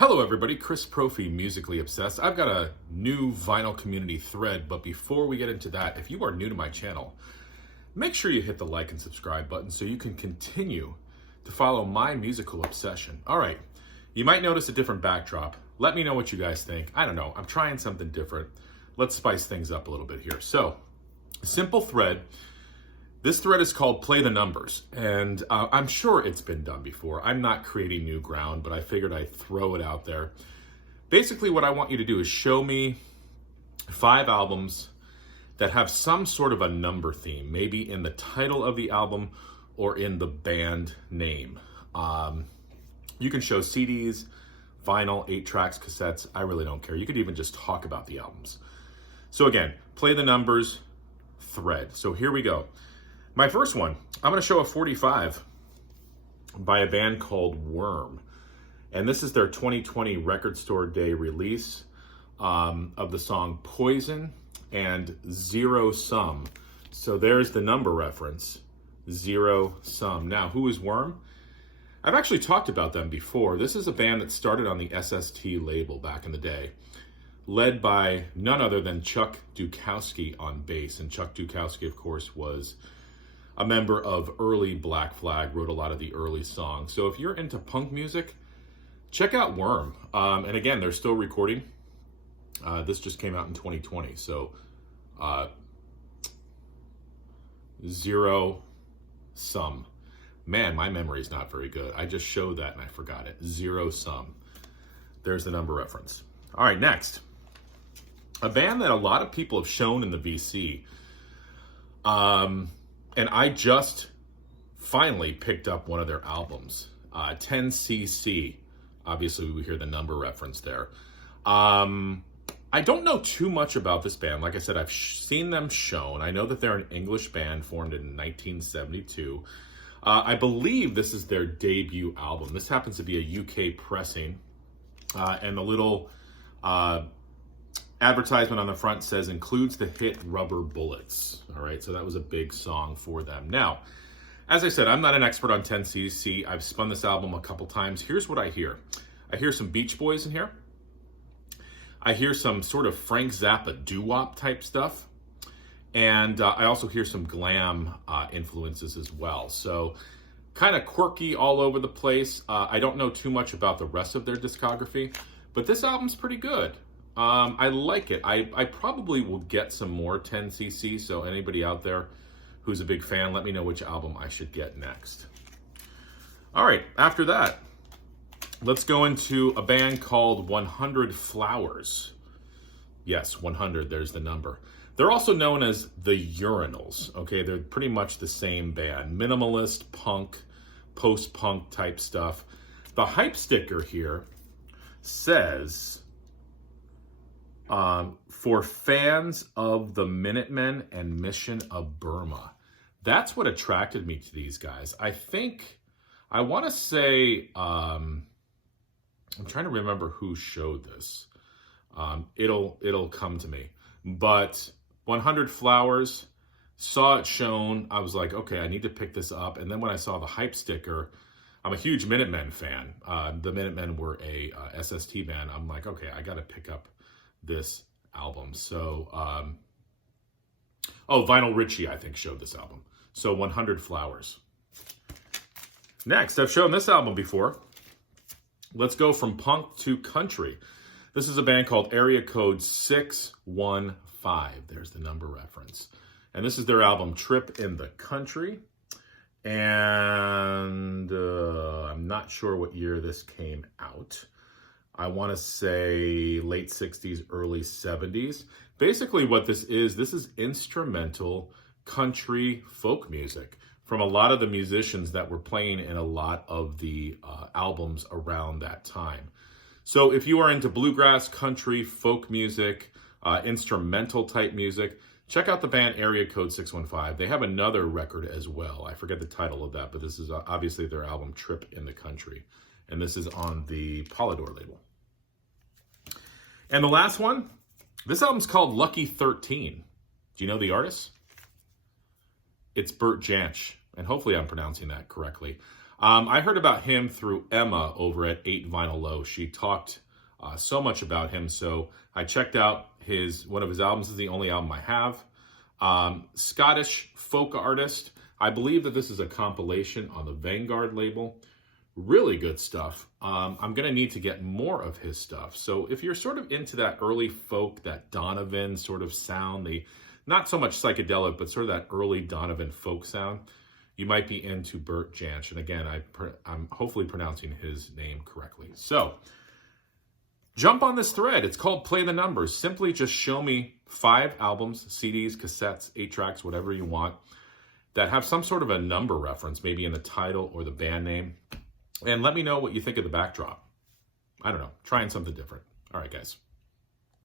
Hello everybody, Chris Profi, Musically Obsessed. I've got a new vinyl community thread, but before we get into that, if you are new to my channel, make sure you hit the like and subscribe button so you can continue to follow my musical obsession. All right, you might notice a different backdrop. Let me know what you guys think. I don't know, I'm trying something different. Let's spice things up a little bit here. So, simple thread. This thread is called Play the Numbers, and I'm sure it's been done before. I'm not creating new ground, but I figured I'd throw it out there. Basically, what I want you to do is show me 5 albums that have some sort of a number theme, maybe in the title of the album or in the band name. You can show CDs, vinyl, 8 tracks, cassettes. I really don't care. You could even just talk about the albums. So again, Play the Numbers thread. So here we go. My first one, I'm going to show a 45 by a band called Worm. And this is their 2020 Record Store Day release of the song Poison and Zero Sum. So there's the number reference, Zero Sum. Now, who is Worm? I've actually talked about them before. This is a band that started on the SST label back in the day, led by none other than Chuck Dukowski on bass. And Chuck Dukowski, of course, was a member of early Black Flag, wrote a lot of the early songs. So if you're into punk music, check out Worm. And again, they're still recording. This just came out in 2020. So Zero Sum. Man, my memory is not very good. I just showed that and I forgot it. Zero Sum. There's the number reference. All right, next. A band that a lot of people have shown in the VC. And I just finally picked up one of their albums, Tencc. Obviously, we hear the number reference there. I don't know too much about this band. Like I said, I've seen them shown. I know that they're an English band formed in 1972. I believe this is their debut album. This happens to be a UK pressing. And the little advertisement on the front says includes the hit Rubber Bullets. All right, so that was a big song for them. Now, as I said, I'm not an expert on Tencc. I've spun this album a couple times. Here's what I hear. I hear some Beach Boys in here. I hear some sort of Frank Zappa doo-wop type stuff. And I also hear some glam influences as well. So kind of quirky all over the place. I don't know too much about the rest of their discography, but this album's pretty good. I like it. I probably will get some more Tencc, so anybody out there who's a big fan, let me know which album I should get next. All right, after that, let's go into a band called 100 Flowers. Yes, 100, there's the number. They're also known as the Urinals, okay? They're pretty much the same band. Minimalist, punk, post-punk type stuff. The hype sticker here says, for fans of the Minutemen and Mission of Burma. That's what attracted me to these guys. I want to say, I'm trying to remember who showed this. It'll come to me. But 100 Flowers, saw it shown. I was like, okay, I need to pick this up. And then when I saw the hype sticker, I'm a huge Minutemen fan. The Minutemen were a SST band. I'm like, okay, I got to pick up this album. So, Vinyl Richie, I think, showed this album. So 100 Flowers. Next, I've shown this album before. Let's go from punk to country. This is a band called Area Code 615. There's the number reference. And this is their album, Trip in the Country. And I'm not sure what year this came out. I want to say late 60s, early 70s. Basically what this is instrumental country folk music from a lot of the musicians that were playing in a lot of the albums around that time. So if you are into bluegrass, country, folk music, instrumental type music, check out the band Area Code 615. They have another record as well. I forget the title of that, but this is obviously their album Trip in the Country. And this is on the Polydor label. And the last one, this album's called Lucky 13. Do you know the artist? It's Bert Jansh, and hopefully I'm pronouncing that correctly. I heard about him through Emma over at 8 Vinyl Low. She talked so much about him, so I checked out one of his albums. This is the only album I have. Scottish folk artist. I believe that this is a compilation on the Vanguard label. Really good stuff. I'm going to need to get more of his stuff. So if you're sort of into that early folk, that Donovan sort of sound, not so much psychedelic, but sort of that early Donovan folk sound, you might be into Bert Jansh. And again, I'm hopefully pronouncing his name correctly. So jump on this thread. It's called Play the Numbers. Simply just show me 5 albums, CDs, cassettes, 8 tracks, whatever you want, that have some sort of a number reference, maybe in the title or the band name. And let me know what you think of the backdrop. I don't know, trying something different. All right, guys.